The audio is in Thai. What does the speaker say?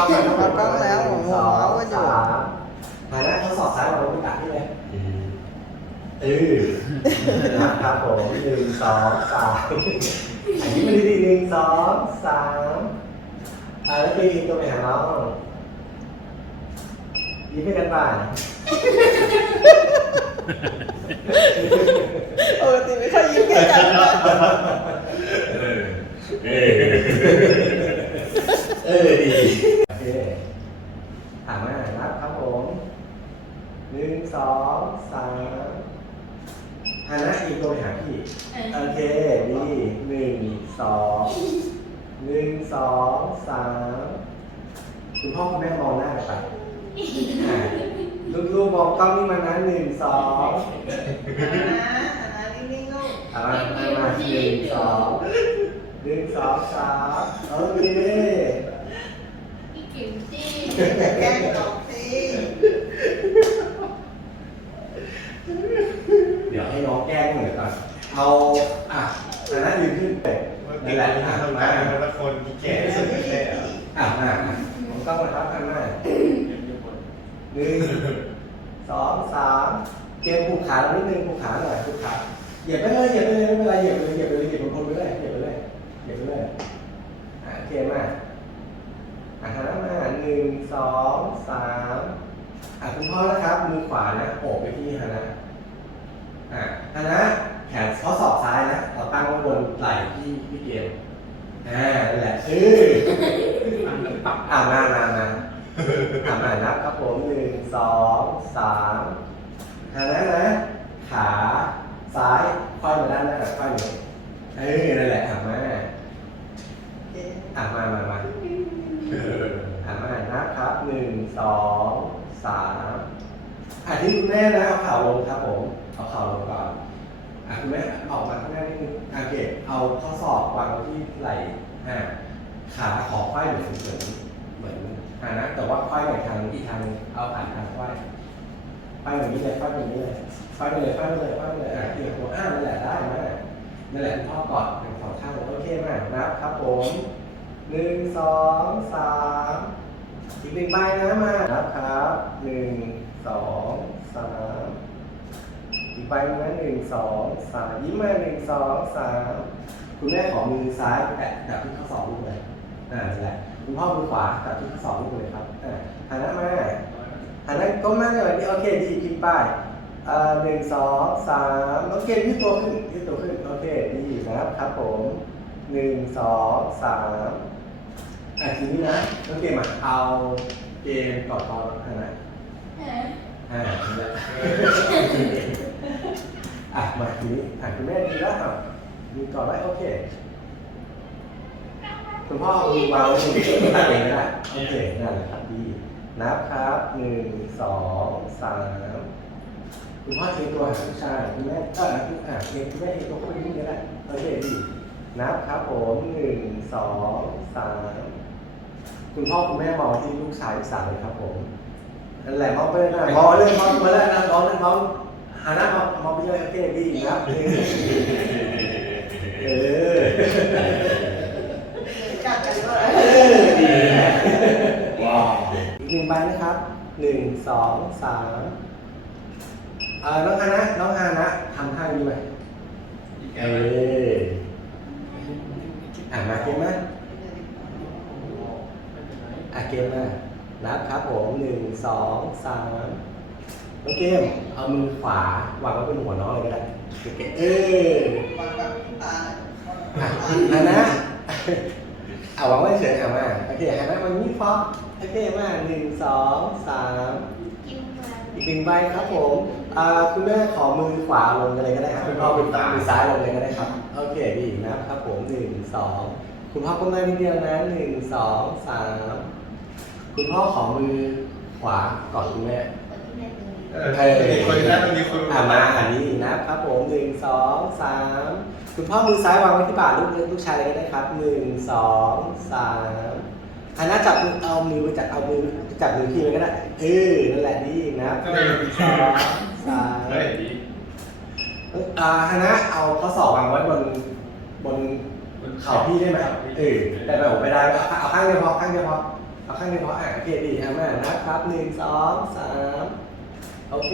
ล้องหน่อยเอากล้องแล้วผมสองเอาไว้อยู่สามหันหน้าทดสอบซ้ายเราไปตัดที่เลยเออนะครับผมหนึ่งสองสามอันนี้มันดีๆหนึ่งสองสามอ่าแล้วตีตัวไปหาน้องยิ้มให้กันบ้างปกติไม่ค่อยยิ้มให้กันนะเออเออ เออดีโอเคถามมานับครับผมหนึ่ง สองสามหันหน้าอีกตัวไปหาพี่ โอเคดีหนึ่งสองหนึ่งสองสามคุณพ่อคุณแม่มองหน้ากันไปอะลูกๆมองกล้องนี่มานะหนึ่งสองนะนะนิ่งๆลูกเอามาเอามาหนึ่งสองหนึ่งสองสามโอเค พี่กิมจี้ อย่าแกล้งตอบสิ เดี๋ยวให้น้องแกล้งหน่อยก่อนเอาอะหันหน้ายืนขึ้นไปนั่นแหละอะทำมางานแต่ละคนที่แก่ที่สุดไม่เหรออะมาอะผมต้องมาครับหันหน้าหนึ่งสองสามเกมผูกขานิดนึงผูกขาหน่อยผูกขาเหยียบไปเลยเหยียบไปเลยไม่เป็นไรเหยียบไปเลยเหยียบไปเลยเหยียบบนคนไปเลยเหยียบไปเลยเหยียบไปเลยอะเกมมาอะหันหน้ามาหนึ่งสองสามอะคุณพ่อนะครับมือขวานะโอบไปที่ฮานะอะฮานะแขนข้อศอกซ้ายนะเราตั้งไว้บนไหล่ที่พี่เกมอ่านั่นแหละเอออะมามามา ทำ อ่านนับครับผมหนึ่งสองสามทางนั้นนะขาซ้ายค่อยมาด้านหน้าค่อยมาเออนั่นแหละอะมาอะมามามาอะมานับครับหนึ่งสองสามอะที่คุณแม่นะเอาเข่าลงครับผมเอาเข่าลงก่อนอะคุณแม่ออกมาข้างหน้านิดนึงอะโอเคเอาข้อศอกวางที่ไหล่อะขาขอไขว้เหมือนเหมือน เหมือนอ่านะ แต่ว่าค่อยไปทางอีกทางเอาผ่านทางค่อยค่อยแบบนี้เลยค่อยแบบนี้เลยค่อยไปเลยค่อยไปเลยค่อยไปเลยอะเกี่ยวตัวอ้านั่นแหละได้ไหมนั่นแหละพ่อกอดเป็นสองข้างโอเคไหมนับครับผมหนึ่งสองสามอีกหนึ่งใบนะมานับครับหนึ่งสองสามอีกใบนึงนะหนึ่งสองสามยิ้มมาหนึ่งสองสามคุณแม่ขอมือซ้ายแตะแตะที่ข้อศอกลูกเลย นแหละคุณพ่อมือขวากับที่สองลูกเลยครับอ่าหันหน้ามาหันหน้าก้มหน้าเลยโอเคดีพิมพ์ป้ายอ่าหนึ่งสองสามโอเคยืดตัวขึ้นยืดตัวขึ้นโอเคดีนะครับครับผมหนึ่งสองสามอะทีนี้นะน้องเกมอะเอาเกมกอดคอหันหน้าอ่าทีนี้อะมาทีนี้อะคุณแม่ดีแล้วอะมีกอดไว้โอเค คุณพ่อมือวางไว้ตรงนี้นั่นเองก็ได้โอเคนั่นแหละครับดีนับครับหนึ่งสองสามคุณพ่อเทตัวหาผู้ชายคุณแม่เออคุณอะเทคุณแม่เทตัวเข้าไปนี่ก็ได้โอเคดีนับครับผมหนึ่งสองสามคุณพ่อคุณแม่มองที่ลูกชายสาวเลยครับผมนั่นแหละมองไปเลยนะมองเลยมองมาเลยนะมองเลยมองหันหน้ามองมองไปเลยโอเคดีนับเออ กัดกันด้วย เออดีนะ ว้าว อีกหนึ่ง ใบนะครับหนึ่งสองสามเออน้องฮานะน้องฮานะทำท่านี้ไหมอีกเอแก่ออะมาเกมมาอะเกมมานับครับผมหนึ่งสองสามน้องเกม เอามือขวาวางไว้บนหัวน้องเลยก็ได้เออวางแบบตาอะฮานะเอาวางไว้เฉยเอามาโอเคฮานะวันนี้พอ โอเคมาหนึ่งสองสามกินมาอีกหนึ่งใบครับผมอ่าคุณแม่ขอมือขวาลงกันเลยก็ได้ครับคุณพ่อมือมือซ้ายลงเลยก็ได้ครับโอเคดีนะครับผมหนึ่งสองคุณพ่อก้มหน้านิดเดียวนะหนึ่งสองสามคุณพ่อขอมือขวากอดคุณแม่เออมีคนนั้นมีคนอ่ามาอันนี้นะครับผมหนึ่งสองสามคุณพ่อมือซ้ายวางไว้ที่บ่าลูกลูกชายเลยก็ได้ครับหนึ่งสองสาม หันหน้าจับมือเอามือไปจับเอามือจับมือพี่ไว้ก็ได้เออนั่นแหละดีนะครับทำไมมันมีสองสามเฮ้ยดีอ่าฮานะเอาข้อศอกวางไว้บนบนเข่าพี่ได้ไหมเออแต่แบบไม่ได้เอาเอาข้างเดียวพอข้างเดียวพอโเอาข้างหนึงพออะโอเคดีอะมานะครับหนึ่งสองสามโอเค